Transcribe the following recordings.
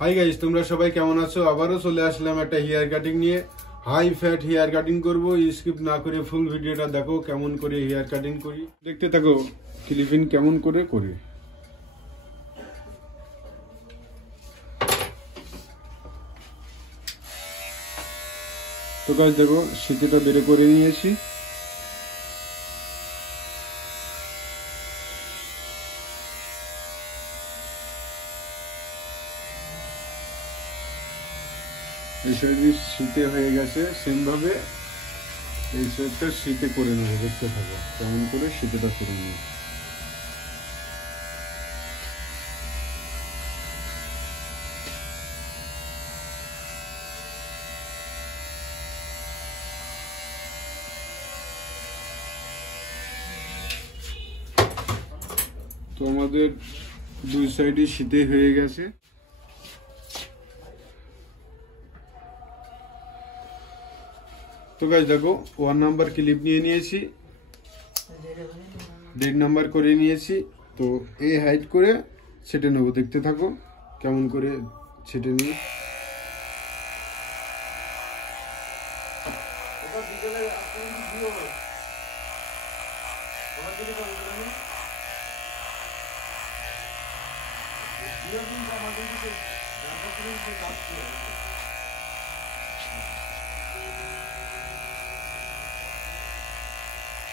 Hi guys, তোমরা সবাই কেমন আছো? আবারও চলে আসলাম একটা হেয়ার কাটিং নিয়ে। হাই ফ্যাট হেয়ার কাটিং করব। স্কিপ না করে ফুল ভিডিওটা দেখো কেমন করে হেয়ার কাটিং করি। দেখতে থাকো ক্লিপিং কেমন করে করি। তো গাইস দেখো, শীতেটা বের করে নিয়েছি। এই সাইডে শীতে হয়ে গেছে, সেম ভাবে এই সাইডটা শীতে করে নেবো। দেখতে থাকো কেমন করে শীতেটা করে নেবো। তো আমাদের দুই সাইডে শীতে হয়ে গেছে। তো গাইস দেখো, 1 নাম্বার ক্লিপ নিয়ে নিয়েছি, 1.5 নাম্বার করে নিয়েছি। তো এই হাইট করে ছেটে নেবো। দেখতে থাকো কেমন করে ছেটে নিই।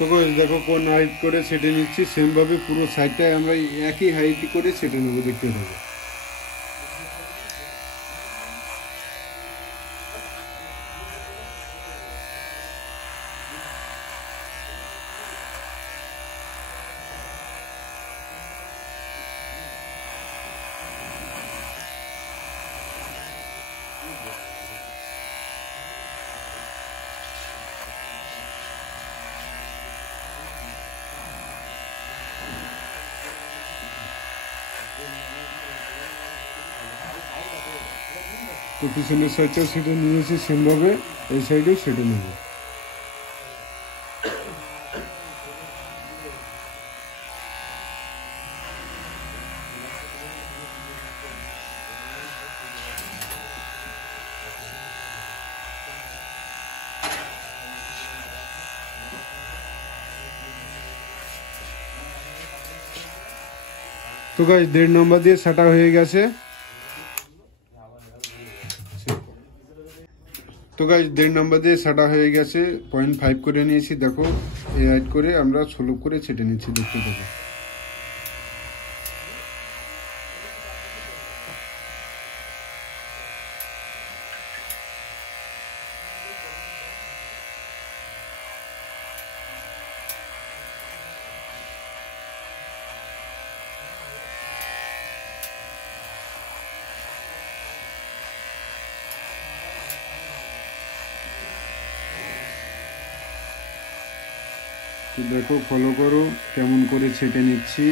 তো দেখো কোন হাইট করে ছেটে নিচ্ছি, সেম ভাবে পুরো সাইডটায় আমরা একই হাইট করে ছেটে নেবো। দেখতে থাকো। তো পিছনের সাইডটাও সেটে নিয়েছি, সেম ভাবে এই সাইডেও সেটে নেব। তো গাইস 1.5 নাম্বার দিয়ে ছাটা হয়ে গেছে। তো গাইস 1.5 নাম্বার দিয়ে ছাটা হয়ে গেছে, 0.5 করে নিয়েছি। দেখো এই হাইট করে আমরা স্লোপ করে ছেটে নিচ্ছি। দেখতে থাকো। দেখো ফলো করো কেমন করে ছেটে নিচ্ছি।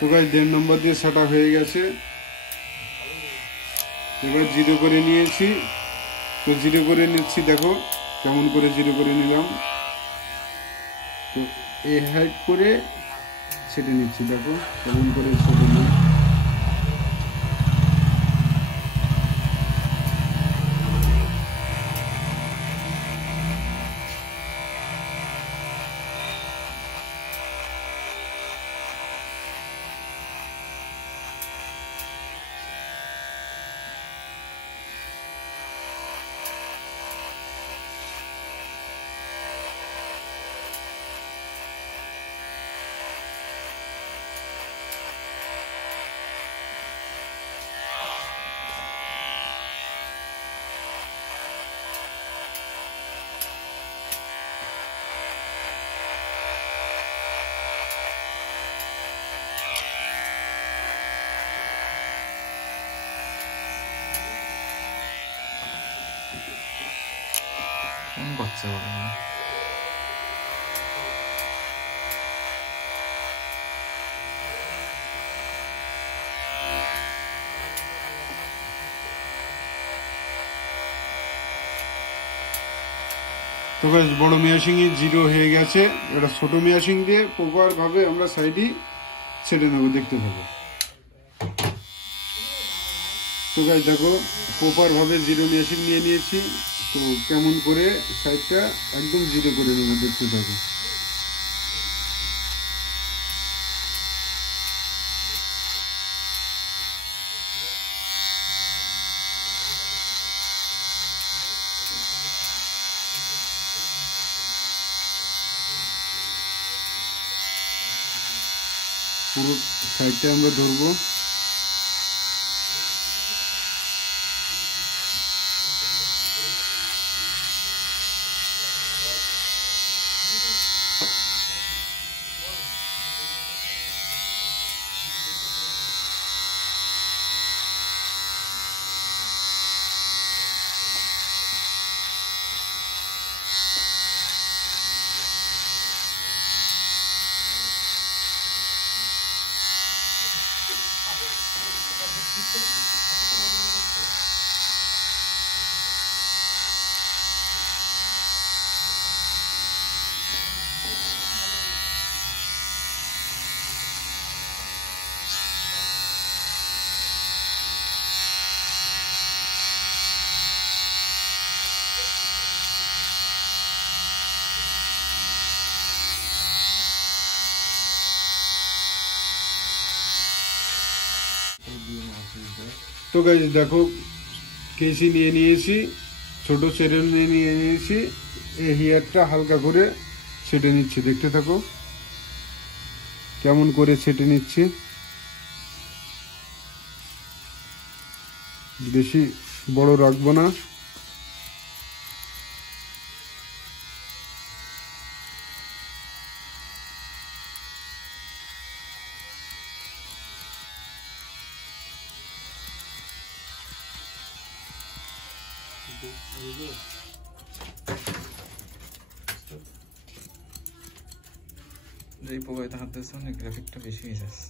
তো গাইস 1.5 নম্বর দিয়ে ছাটা হয়ে গেছে। এবার জিরো করে নিয়েছি। তো জিরো করে নিচ্ছি, দেখো কেমন করে জিরো করে নিলাম। তো এই হাইট করে ছেটে নিচ্ছি। দেখো কেমন করে ছেটে নিই। করছে বলে তো গাইস বড় মেশিং জিরো হয়ে গেছে। এটা ছোট মেশিং দিয়ে প্রপার ভাবে আমরা সাইডে ছেড়ে নেব, দেখতে পাবো। তো গাইস দেখো প্রপার ভাবে জিরো মেশিং নিয়ে নিয়েছি। তো কেমন করে সাইডটা একদম জিরো করে নেব, দেখতে পাবো। পুরো সাইডটা আমরা ধরবো। তো গাইস দেখো কেসি নিয়ে নিয়েছি, ছোট সেরেল নিয়ে নিয়েছি। এই হেয়ারটা হালকা করে ছেটে নিচ্ছি, দেখতে থাকো কেমন করে ছেটে নিচ্ছি। বেশি বড় রাখবো না। এই পোকায় হাত দিয়েছে অনেক গ্রাফিকটা বেশি হয়ে যাচ্ছে।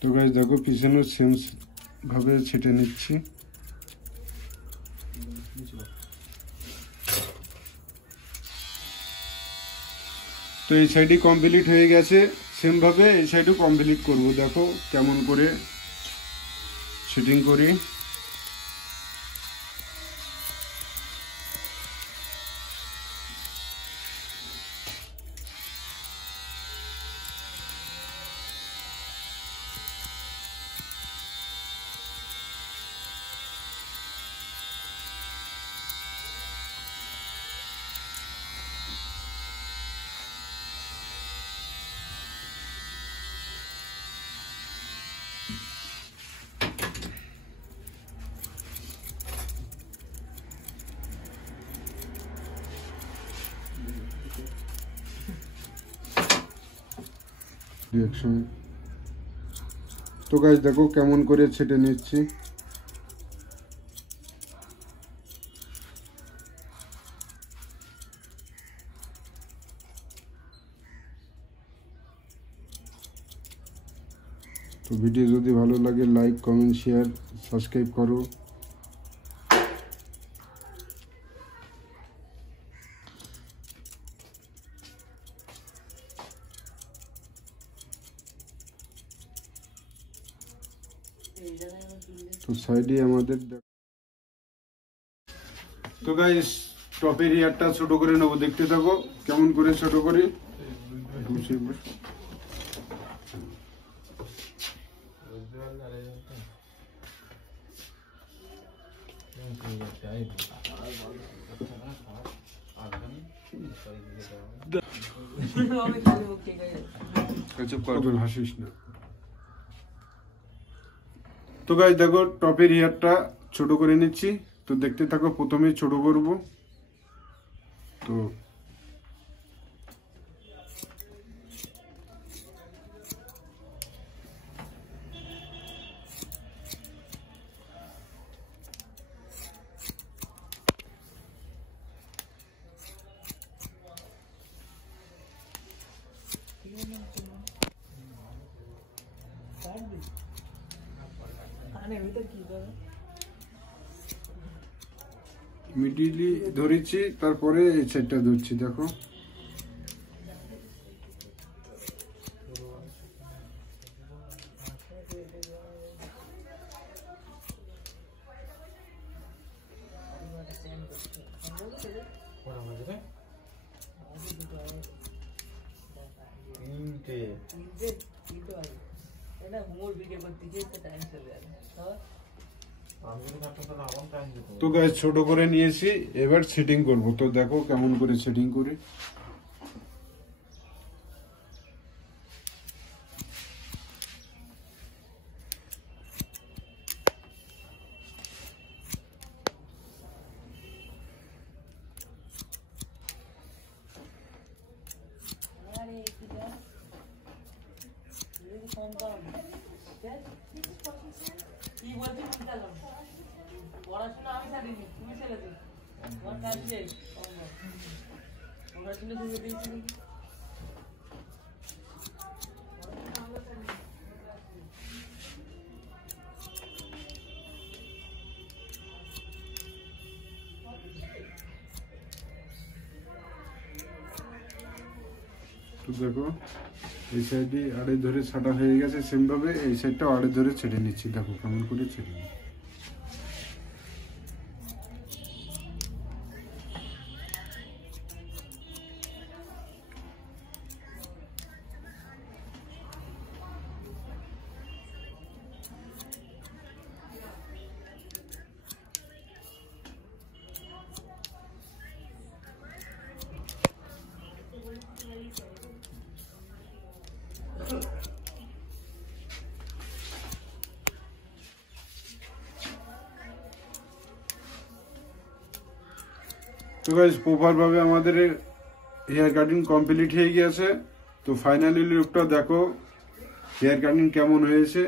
তো গাইস দেখো পিছনের সেম ভাবে ছেটে নিচ্ছি। তো এই সাইডে কমপ্লিট হয়ে গেছে, সেম ভাবে এই সাইডও কমপ্লিট করব। দেখো কেমন করে সেটিং করি। তো গাইস দেখো কেমন করে ছেটে নিচ্ছি। তো ভিডিও যদি ভালো লাগে লাইক কমেন্ট শেয়ার সাবস্ক্রাইব করো। তো সাইডে আমাদের তো গাইস টপের হেয়ারটা ছোট করে নেবো, দেখতে থাকো কেমন করে ছোট করি। হাসিস না। তো গাইস দেখো টপের হেয়ারটা ছোট করে নিচ্ছি, তো দেখতে থাকো। প্রথমে ছোট করব, তো মিডিলি ধরেছি, তারপরে এই সাইডটা ধরছি। দেখো তো গাইস ছোট করে নিয়েছি, এবার সেটিং করব। তো দেখো কেমন করে সেটিং করি। পড়াশোনা আমি ছাড়িনি, তুমি ছেড়েছো। তোমার কাজ শেষ। পড়াশোনা তুমি দিয়েছিলে। তো দেখো এই সাইডে আড়ে ধরে ছাটা হয়ে গেছে, সেম ভাবে এই সাইডটাও আড়ে ধরে ছেড়ে নিচ্ছি। দেখো কেমন করে ছেড়ে নিচ্ছি। তো গাইস প্রপার ভাবে আমাদের হেয়ার কাটিং কমপ্লিট হয়ে গেছে। তো ফাইনালি লুকটা দেখো হেয়ার কাটিং কেমন হয়েছে।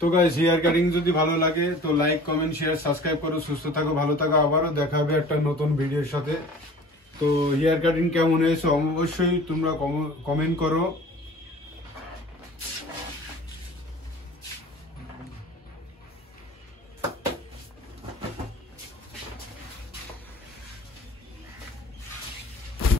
তো গাইস হেয়ার কাটিং যদি ভালো লাগে তো লাইক কমেন্ট শেয়ার সাবস্ক্রাইব করো। সুস্থ থাকো, ভালো থাকো, আবারও দেখা হবে একটা নতুন ভিডিওর সাথে। তো হেয়ার কাটিং কেমন হয়েছে অবশ্যই তোমরা কমেন্ট করো।